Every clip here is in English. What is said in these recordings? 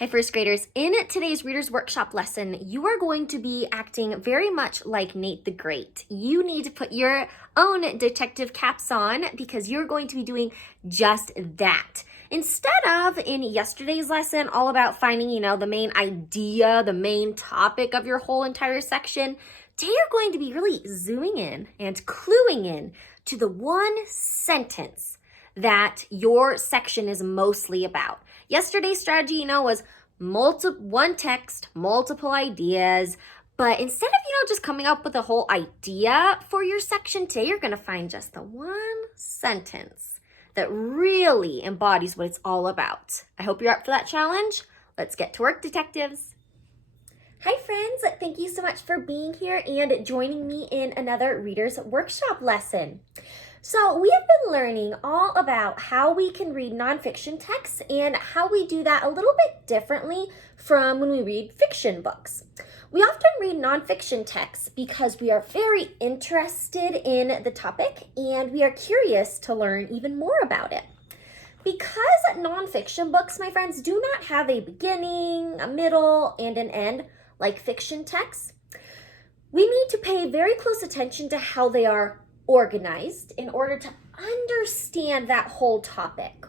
Hi, first graders. In today's Reader's Workshop lesson, you are going to be acting very much like Nate the Great. You need to put your own detective caps on because you're going to be doing just that. Instead of in yesterday's lesson, all about finding, the main idea, the main topic of your whole entire section, today you're going to be really zooming in and cluing in to the one sentence that your section is mostly about. Yesterday's strategy, was one text, multiple ideas, but instead of, just coming up with a whole idea for your section, today you're going to find just the one sentence that really embodies what it's all about. I hope you're up for that challenge. Let's get to work, detectives. Hi friends, thank you so much for being here and joining me in another Reader's Workshop lesson. So we have been learning all about how we can read nonfiction texts and how we do that a little bit differently from when we read fiction books. We often read nonfiction texts because we are very interested in the topic and we are curious to learn even more about it. Because nonfiction books, my friends, do not have a beginning, a middle, and an end like fiction texts, we need to pay very close attention to how they are organized in order to understand that whole topic.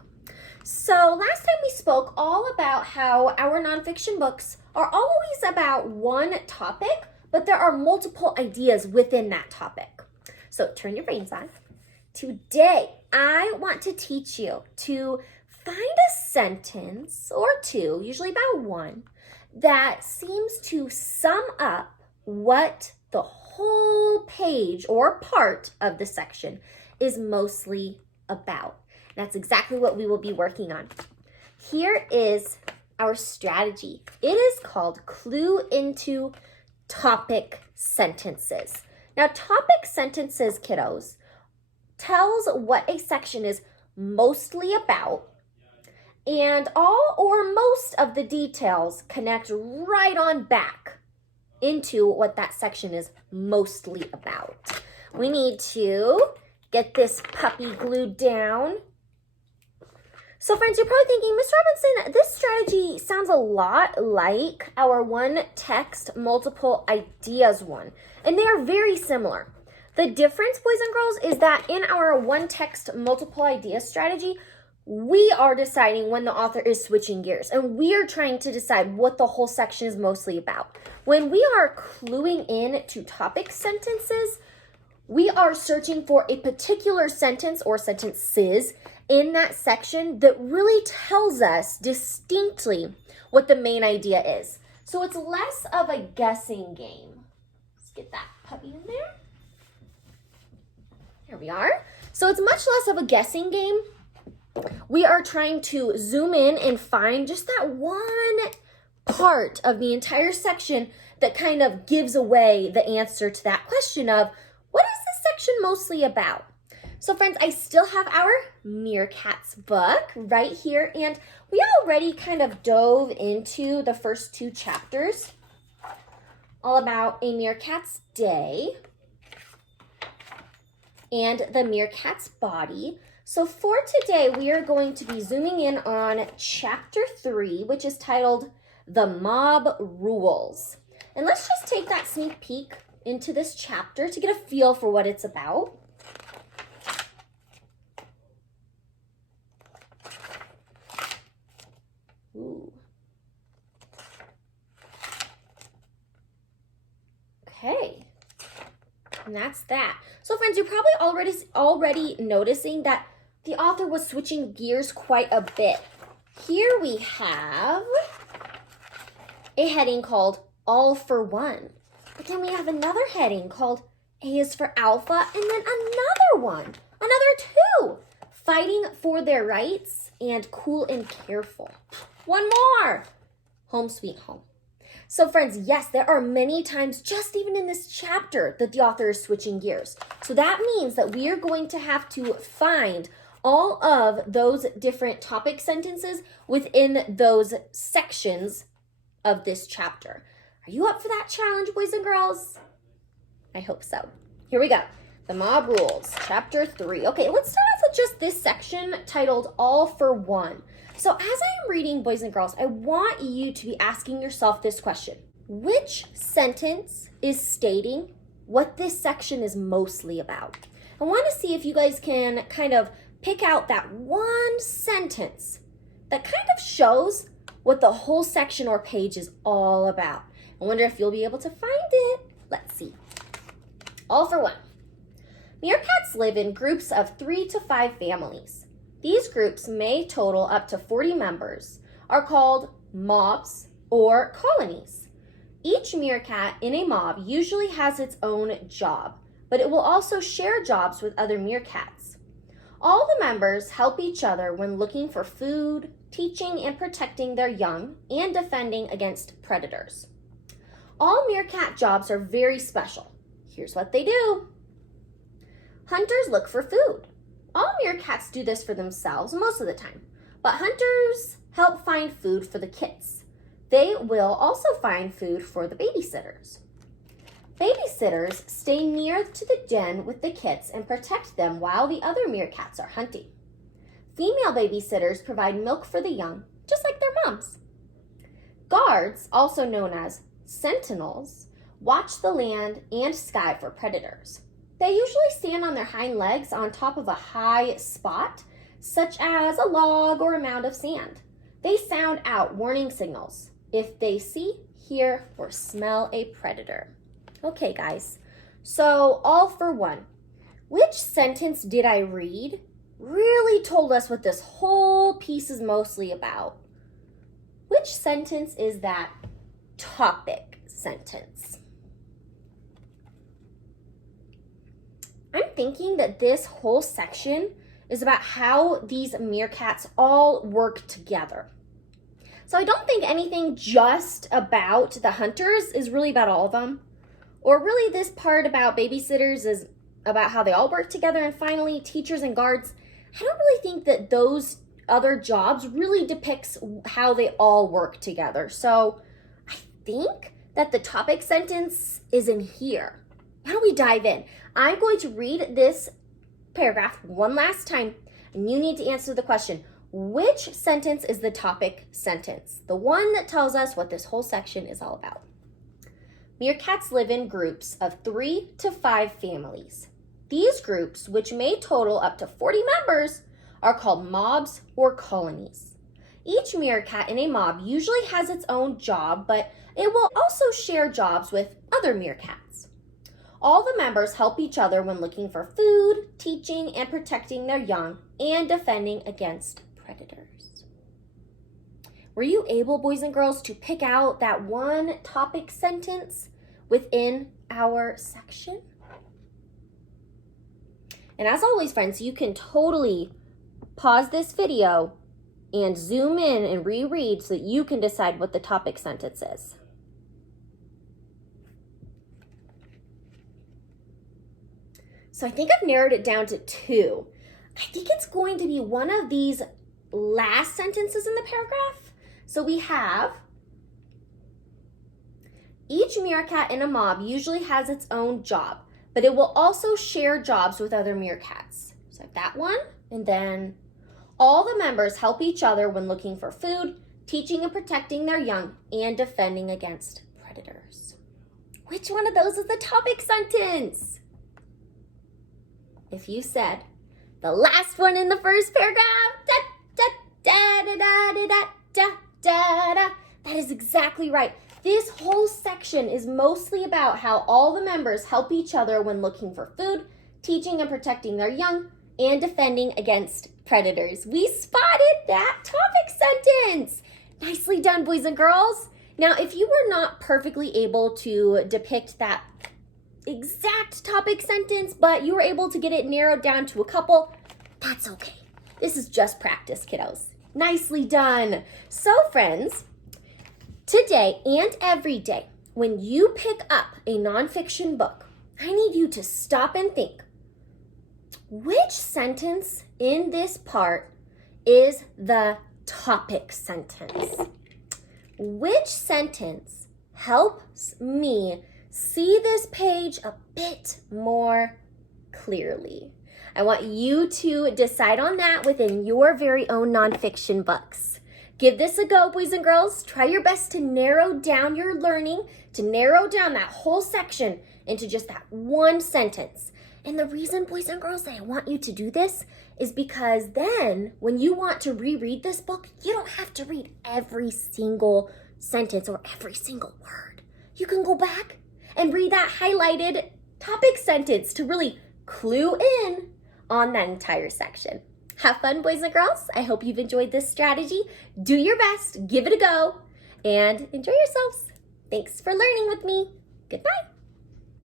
So last time we spoke all about how our nonfiction books are always about one topic, but there are multiple ideas within that topic. So turn your brains on. Today, I want to teach you to find a sentence or two, usually about one, that seems to sum up what the whole page or part of the section is mostly about. That's exactly what we will be working on. Here is our strategy. It is called Clue into Topic Sentences. Now, topic sentences, kiddos, tells what a section is mostly about, and all or most of the details connect right on back into what that section is mostly about. We need to get this puppy glued down. So friends, you're probably thinking, Ms. Robinson, this strategy sounds a lot like our one text, multiple ideas one, and they are very similar. The difference, boys and girls, is that in our one text, multiple ideas strategy, we are deciding when the author is switching gears, and we are trying to decide what the whole section is mostly about. When we are cluing in to topic sentences, we are searching for a particular sentence or sentences in that section that really tells us distinctly what the main idea is. So it's less of a guessing game. Let's get that puppy in there. Here we are. So it's much less of a guessing game. We are trying to zoom in and find just that one part of the entire section that kind of gives away the answer to that question of what is this section mostly about? So friends, I still have our Meerkats book right here, and we already kind of dove into the first two chapters, all about a meerkat's day and the meerkat's body. So for today, we are going to be zooming in on chapter 3, which is titled The Mob Rules. And let's just take that sneak peek into this chapter to get a feel for what it's about. Ooh. Okay. And that's that. So friends, you're probably already noticing that the author was switching gears quite a bit. Here we have a heading called All for One. But then we have another heading called A is for Alpha, and then another two, Fighting for Their Rights and Cool and Careful. One more, Home Sweet Home. So friends, yes, there are many times, just even in this chapter, that the author is switching gears. So that means that we are going to have to find all of those different topic sentences within those sections of this chapter. Are you up for that challenge, boys and girls? I hope so. Here we go. The Mob Rules, chapter 3. Okay, let's start off with just this section titled All for One. So as I am reading, boys and girls, I want you to be asking yourself this question. Which sentence is stating what this section is mostly about? I want to see if you guys can kind of pick out that one sentence that kind of shows what the whole section or page is all about. I wonder if you'll be able to find it. Let's see. All for one. Meerkats live in groups of 3 to 5 families. These groups may total up to 40 members, are called mobs or colonies. Each meerkat in a mob usually has its own job, but it will also share jobs with other meerkats. All the members help each other when looking for food, teaching and protecting their young, and defending against predators. All meerkat jobs are very special. Here's what they do. Hunters look for food. All meerkats do this for themselves most of the time, but hunters help find food for the kits. They will also find food for the babysitters. Babysitters stay near to the den with the kits and protect them while the other meerkats are hunting. Female babysitters provide milk for the young, just like their moms. Guards, also known as sentinels, watch the land and sky for predators. They usually stand on their hind legs on top of a high spot, such as a log or a mound of sand. They sound out warning signals if they see, hear, or smell a predator. Okay, guys, so all for one. Which sentence did I read? Really told us what this whole piece is mostly about. Which sentence is that topic sentence? I'm thinking that this whole section is about how these meerkats all work together. So I don't think anything just about the hunters is really about all of them. Or really this part about babysitters is about how they all work together. And finally, teachers and guards, I don't really think that those other jobs really depicts how they all work together. So I think that the topic sentence is in here. Why don't we dive in? I'm going to read this paragraph one last time, and you need to answer the question, which sentence is the topic sentence? The one that tells us what this whole section is all about. Meerkats live in groups of 3 to 5 families. These groups, which may total up to 40 members, are called mobs or colonies. Each meerkat in a mob usually has its own job, but it will also share jobs with other meerkats. All the members help each other when looking for food, teaching and protecting their young, and defending against predators. Were you able, boys and girls, to pick out that one topic sentence within our section? And as always, friends, you can totally pause this video and zoom in and reread so that you can decide what the topic sentence is. So I think I've narrowed it down to 2. I think it's going to be one of these last sentences in the paragraph. So we have, each meerkat in a mob usually has its own job, but it will also share jobs with other meerkats. So that one, and then all the members help each other when looking for food, teaching and protecting their young, and defending against predators. Which one of those is the topic sentence? If you said the last one in the first paragraph, that is exactly right. This whole section is mostly about how all the members help each other when looking for food, teaching and protecting their young, and defending against predators. We spotted that topic sentence. Nicely done, boys and girls. Now, if you were not perfectly able to depict that exact topic sentence, but you were able to get it narrowed down to a couple, that's okay. This is just practice, kiddos. Nicely done. So, friends, today and every day, when you pick up a nonfiction book, I need you to stop and think, which sentence in this part is the topic sentence? Which sentence helps me see this page a bit more clearly? I want you to decide on that within your very own nonfiction books. Give this a go, boys and girls. Try your best to narrow down your learning, to narrow down that whole section into just that one sentence. And the reason, boys and girls, that I want you to do this is because then when you want to reread this book, you don't have to read every single sentence or every single word. You can go back and read that highlighted topic sentence to really clue in on that entire section. Have fun, boys and girls. I hope you've enjoyed this strategy. Do your best, give it a go, and enjoy yourselves. Thanks for learning with me. Goodbye.